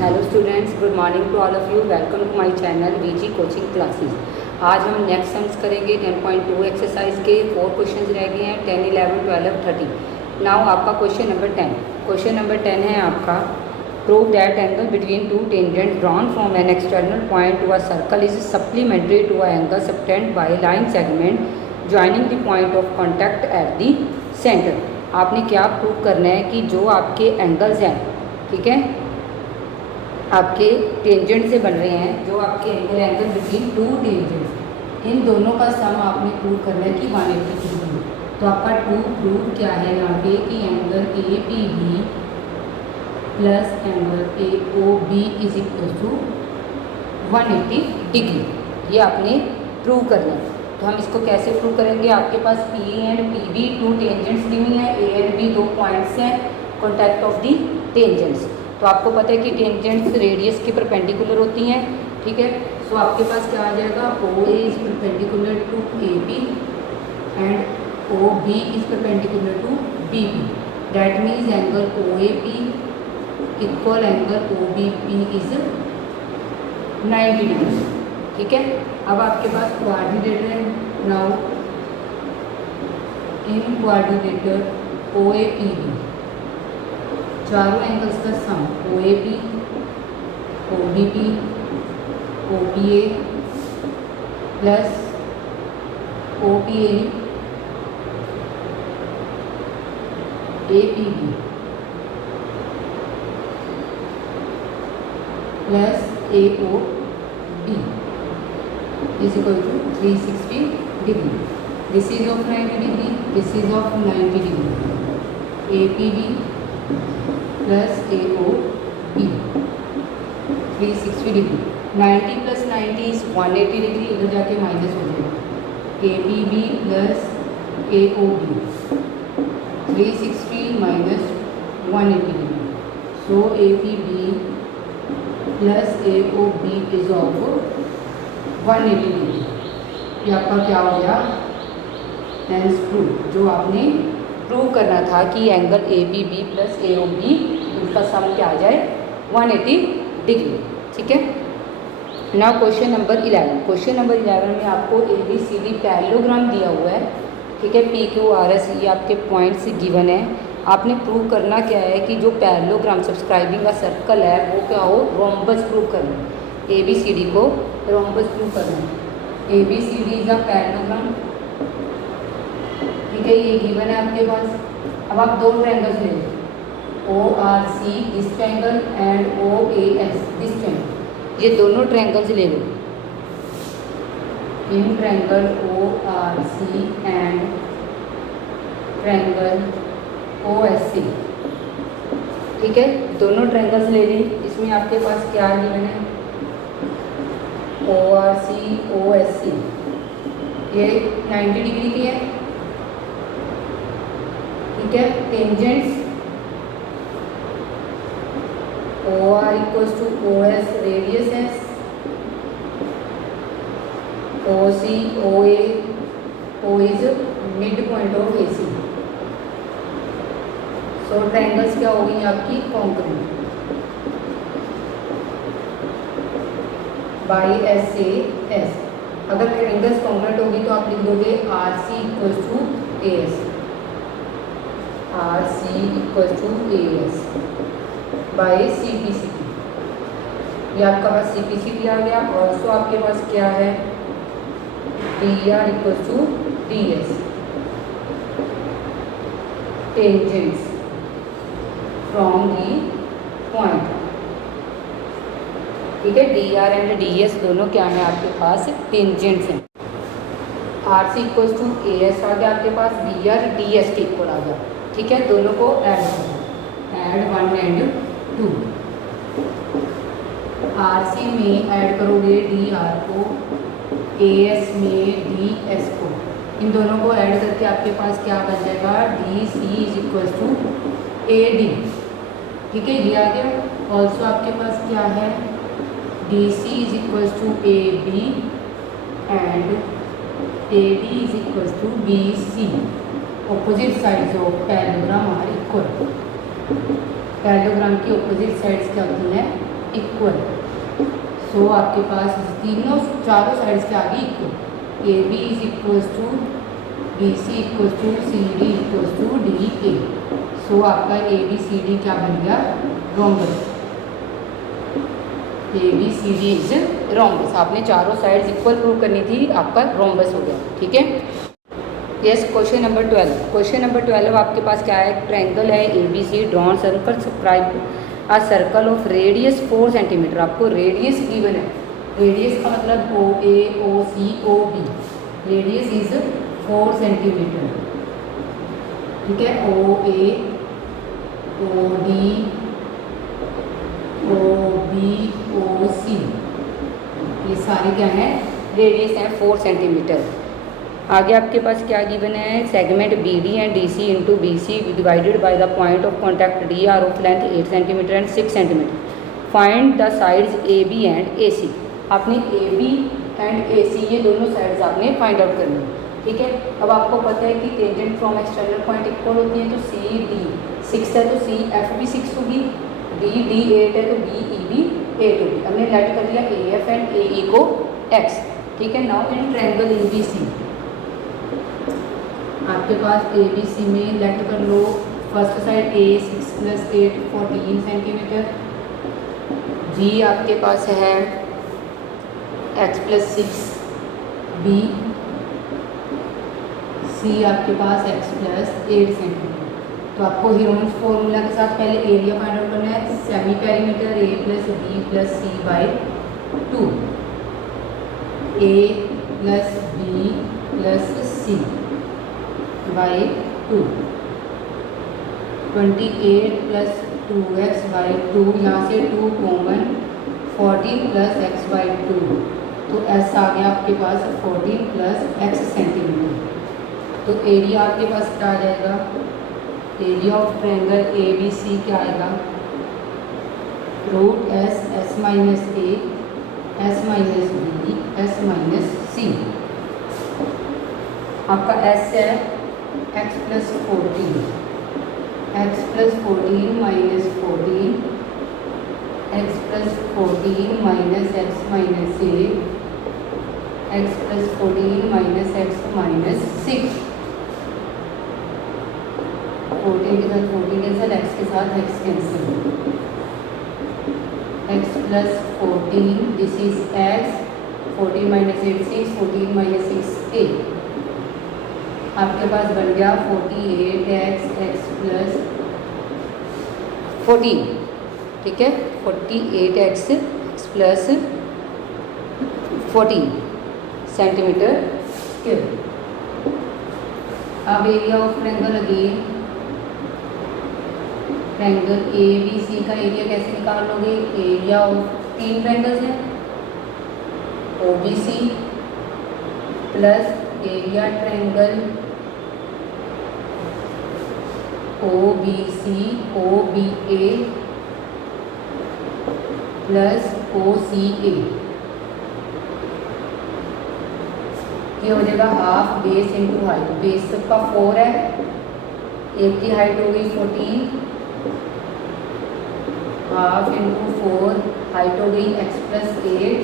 Hello students, good morning to all of you. Welcome to my channel VG coaching classes. आज हम next sums करेंगे 10.2 exercise के 4 questions रह गए हैं, 10, 11, 12, 13। नाउ आपका क्वेश्चन नंबर 10। क्वेश्चन नंबर 10 है आपका, prove that angle between two tangent drawn from an external point to a circle is supplementary to a angle subtended by line segment joining the point of contact at the centre. आपने क्या prove करना है कि जो आपके angles हैं, ठीक है, आपके टेंजेंट से बन रहे हैं, जो आपके एंगल बिटवीन टू टेंजेंट्स, इन दोनों का सम आपने प्रूव करना है कि 180 डिग्री। तो आपका प्रूव क्या है यहाँ पे कि angle A P B plus angle A O B is equal to 180 degree. ये आपने प्रूव करना है। तो हम इसको कैसे प्रूव करेंगे? आपके पास P and P B two tangents दी हुई हैं, ए एंड बी दो पॉइंट्स हैं कॉन्टैक्ट ऑफ दी टेंजेंट्स। तो आपको पता है कि टेंजेंट्स रेडियस के परपेंडिकुलर होती हैं, ठीक है। सो आपके पास क्या आ जाएगा, O A is perpendicular to A B and O B is perpendicular to B B. That means angle O A P equal angle O B P is 90 degree, ठीक है। अब आपके पास क्वाड्रिलेटर है। Now in quadrilateral O A P B, चारों angles का sum O A P, O B P, O P A plus O P A P B plus A O B is equal to 360 degree. This is of 90 degree, this is of 90 degree. A P B plus A O B 360 degree. 90 plus 90 is 180 degree, इधर जाके minus हो जाएगा। A P B plus A O B 360 minus 180 degree. So A P B plus A O B is of 180 degree. ये आपका क्या हो गया? Hence prove. जो आपने प्रूव करना था कि angle A B B plus A O B, इनका सम क्या आ जाए? 180 डिग्री, ठीक है। Now question number 11। Question number 11 में आपको A B C D parallelogram दिया हुआ है, ठीक है। पी क्यू आर एस ये आपके पॉइंट्स गिवन है। आपने प्रूव करना क्या है कि जो पैरेललोग्राम सब्सक्राइबिंग का सर्कल है वो क्या हो? रोम्बस प्रूव करना है। ए बी सी डी को रोम्बस प्रूव करना है। A B C D is a parallelogram, ठीक है, ये गिवन है आपके पास। अब आप दो ट्रायंगल्स ले लो, O R C this triangle and O A S this triangle. ये दोनों ट्रायंगल्स ले लो। In triangle O R C and triangle O S C, ठीक है, दोनों ट्रायंगल्स ले ली। इसमें आपके पास क्या गिवन है? ओ आर सी ओ एस सी, ये 90 डिग्री की है, ठीक है। Tangents O R equals to O S, radius S, O C O A, O is mid point of A C. So triangles क्या हो गई आपकी? Congruent by S A S. अगर ट्रायंगल्स कॉन्ग्रुएंट होगी तो आप लिख दोगे R C equals to A S, R C equals to A S by C P C P. ये आपका पास सी पी सी पी आ गया। ऑल्सो आपके पास क्या है? D R equals to D S, tangents from the point, ठीक है। D R and D S दोनों क्या है आपके पास? टेंजेंट्स हैं। R C equals to A S आ गया आपके पास, डी आर डी एस के इक्वल आ गया, ठीक है। दोनों को ऐड करो, ऐड 1 एंड 2। आर सी में ऐड करोगे डी आर को, ए एस में डी एस को। इन दोनों को ऐड करके आपके पास क्या बन जाएगा? D C is equals to A D, ठीक है, ये आ गया। ऑल्सो आपके पास क्या है? D C is equals to A B and A D is equals to B C. Opposite sides of parallelogram are equal. Parallelogram की ऑपोजिट साइड्स क्या होती हैं? इक्वल। सो आपके पास तीनों चारों साइड्स के आगे equal. A B is equals to B C equals to C D equals to D A. So आपका ए बी सी डी क्या बन गया? Rhombus. A B C D is rhombus. आपने चारों साइड्स इक्वल प्रूव करनी थी, आपका rhombus हो गया। ठीक है। Yes, question number 12। Question number 12 आपके पास क्या है? ट्रायंगल है A B C, drawn circle a circle of radius 4 centimetre. आपको रेडियस गिवन है। रेडियस का मतलब O A O C O B. Radius is 4 centimetre. ठीक है। ओ A O D O B O सी, ये सारे क्या हैं? रेडियस हैं 4 सेंटीमीटर। आगे आपके पास क्या गिवन है? Segment B D and D C into B C divided by the point of contact D R of length 8 centimetre and 6 centimetre. Find the sides A B and A C. आपने A B and A सी ये दोनों sides आपने find out करनी है। ठीक है। अब आपको पता है कि tangent from external point equal होती है, तो सी डी 6 है तो सी एफ भी 6 होगी, डी डी 8 है तो डी ई भी 8 होगी। हमने लेट कर लिया ए एफ एंड ए ई को एक्स। ठीक है। Now in triangle A B C आपके पास ए बी सी में लेट कर लो फर्स्ट साइड ए 6 + 8 14 सेंटीमीटर, जी आपके पास है x + 6 बी, सी आपके पास x + 8 सेंटीमीटर। तो आपको ह्यूमन्स फॉर्मूला के साथ पहले एरिया फाइंड आउट करना है। Semi perimeter a + b + c / 2, a + b + c / 2, 28 + 2x / 2, यहाँ से 2 कॉमन, 14 + x / 2, तो s आ गया आपके पास 14 + x सेंटीमीटर। तो एरिया आपके पास क्या आ जाएगा? Area of triangle A B C क्या आएगा? √s s - a s - b s - c। आपका s है x + 14, x + 14 - 14, x + 14 - x - a, x + 14 - x - 6। 14 के साथ 14 कैंसिल, x के साथ x cancel, x + 14 this is x, 14 - 8 6, 14 - 6 8। आपके पास बन गया 48x x + 14। ठीक है। 48x + 14 centimetre square. अब area of triangle again, triangle A B C का एरिया कैसे निकाल लोगे? एरिया ऑफ 3 ट्रायंगल्स हैं, O B C plus area triangle O B C O B A plus O C A, ये हो जाएगा half base into height. Base का 4 है, एक की हाइट हो गई 14, हाफ इंटू 4 हाइट हो गई x + 8,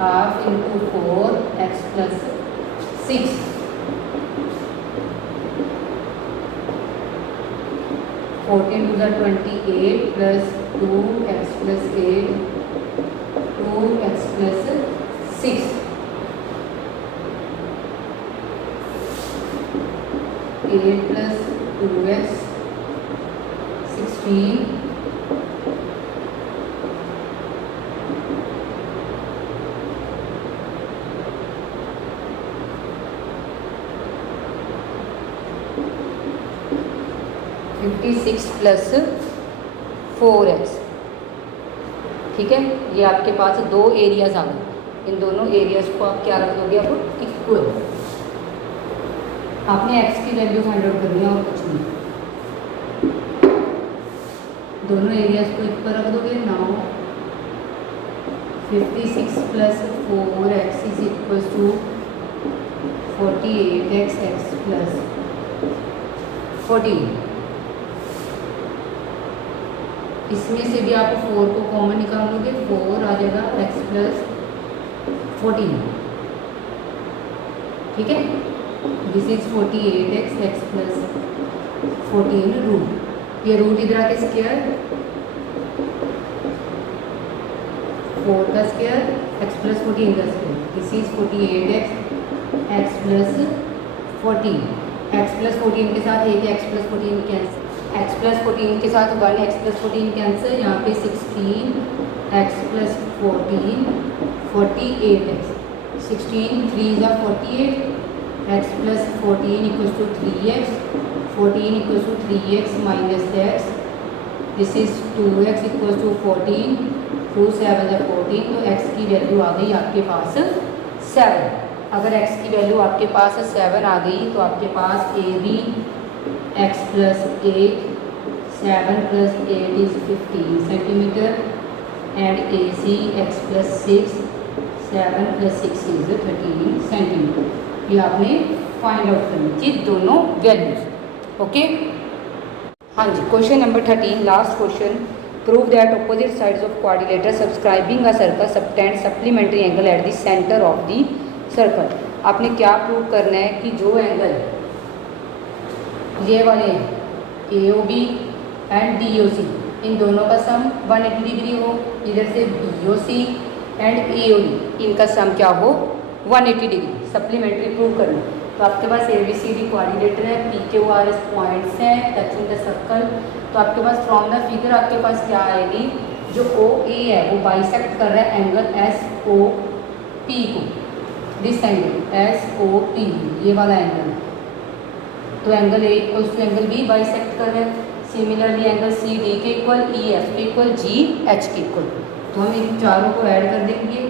half into 4 x + 6, 14 to the 28 plus 2x + 8, 2x + 6, 8 plus 2x 16, 56 plus 4x। ठीक है। ये आपके पास 2 एरियाज आ गए। इन दोनों एरियाज को आप क्या रख दोगे? अब इक्वल। आपने x की वैल्यू फाइंड आउट करनी है और कुछ नहीं। दोनों एरियाज को इक्वल रख दोगे। Now 56 plus 4x is equal to 48x x plus 14 इसमें से भी आप 4 को कॉमन निकालोगे, 4 आ जाएगा x प्लस 14, ठीक है। This is 48x, x plus 14 root, ये रूट इधर आके स्क्वायर 4 का स्क्वायर x प्लस 14 का square, this is 48x, x plus 14, x plus 14 के साथ एक x plus 14 cancel, x plus 14 के साथ 1 x प्लस 14 कैंसिल, यहाँ पे 16 x plus 14 48x, 16 3 are 48, x plus 14 equals to 3x, 14 equals to 3x minus x, this is 2x equals to 14, 2 7 are 14, तो x की value आ गई आपके पास 7। अगर x की वैल्यू आपके पास 7 आ गई तो आपके पास A B x plus 8, 7 plus 8 is 15 centimetre, and A C x plus 6, 7 plus 6 is 13 centimetre. ये आपने फाइंड आउट करनी थी दोनों वैल्यूज। ओके, हाँ जी। Question number 13, last question. Prove that opposite sides of quadrilateral subscribing a circle subtend supplementary angle at the centre of the circle. आपने क्या prove करना है कि जो एंगल ये वाले A O B and D O C, इन दोनों का सम 180 डिग्री हो, इधर से B O C and A O D, इनका सम क्या हो 180 डिग्री। सप्लीमेंट्री प्रूव करना। तो आपके पास A B C D coordinator है, P Q R S points हैं टचिंग द सर्कल। तो आपके पास फ्रॉम द फिगर आपके पास क्या आएगी, जो ओ ए है वो बाइसेक्ट कर रहा है एंगल एस ओ पी को, this angle S O P, ये वाला एंगल। तो angle A equals to angle B bisect कर रहे हैं। सिमिलरली एंगल सी डी के इक्वल, ई एफ के इक्वल, जी एच के इक्वल। तो हम इन चारों को ऐड कर देंगे,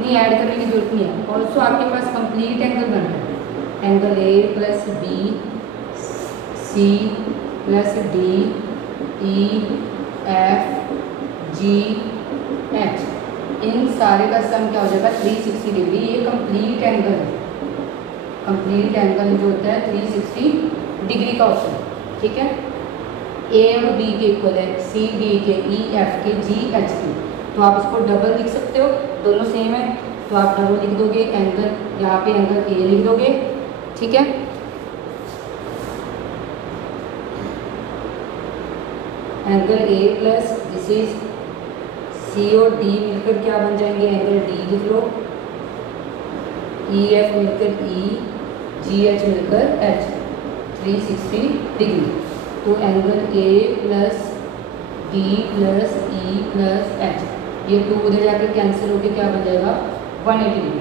नहीं ऐड करने की जरूरत नहीं है। ऑल्सो आपके पास कंप्लीट एंगल बन रहा है, angle A plus B C plus D E F G H, इन सारे का सम क्या हो जाएगा 360 डिग्री। ये कंप्लीट एंगल है, कंप्लीट एंगल जो होता है 360 डिग्री का होता है, ठीक है। ए और बी के इक्वल है, सी डी के, ई एफ के, जी एच के। तो आप इसको डबल लिख सकते हो, दोनों सेम है तो आप डबल लिख दोगे, एंगल यहाँ पे एंगल ए लिख दोगे, ठीक है। Angle A plus this is C और डी मिलकर क्या बन जाएंगे, एंगल डी लिख लो, ई एफ मिलकर ई, जी एच मिलकर एच, 360 डिग्री। तो angle A plus D plus E plus H, ये 2 उधर जाकर कैंसिल होकर क्या बन जाएगा 180 डिग्री।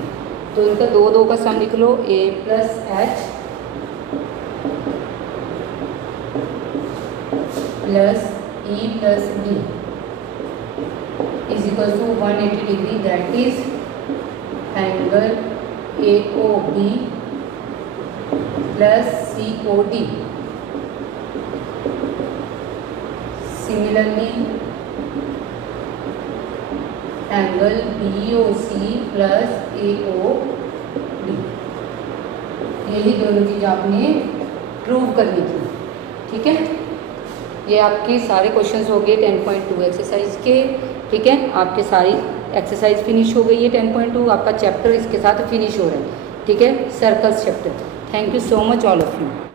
तो इनका 2 का सम लिख लो, A plus H plus E plus D is equal to 180 degree, that is angle A O B plus C O D. Similarly angle B O C plus A O D, यही दोनों चीज़ आपने prove करनी थी, ठीक है। ये आपके सारे क्वेश्चंस हो गए 10.2 एक्सरसाइज के, ठीक है। आपके सारी एक्सरसाइज फिनिश हो गई है 10.2, आपका चैप्टर इसके साथ फिनिश हो रहा है, ठीक है, circles chapter. Thank you so much all of you.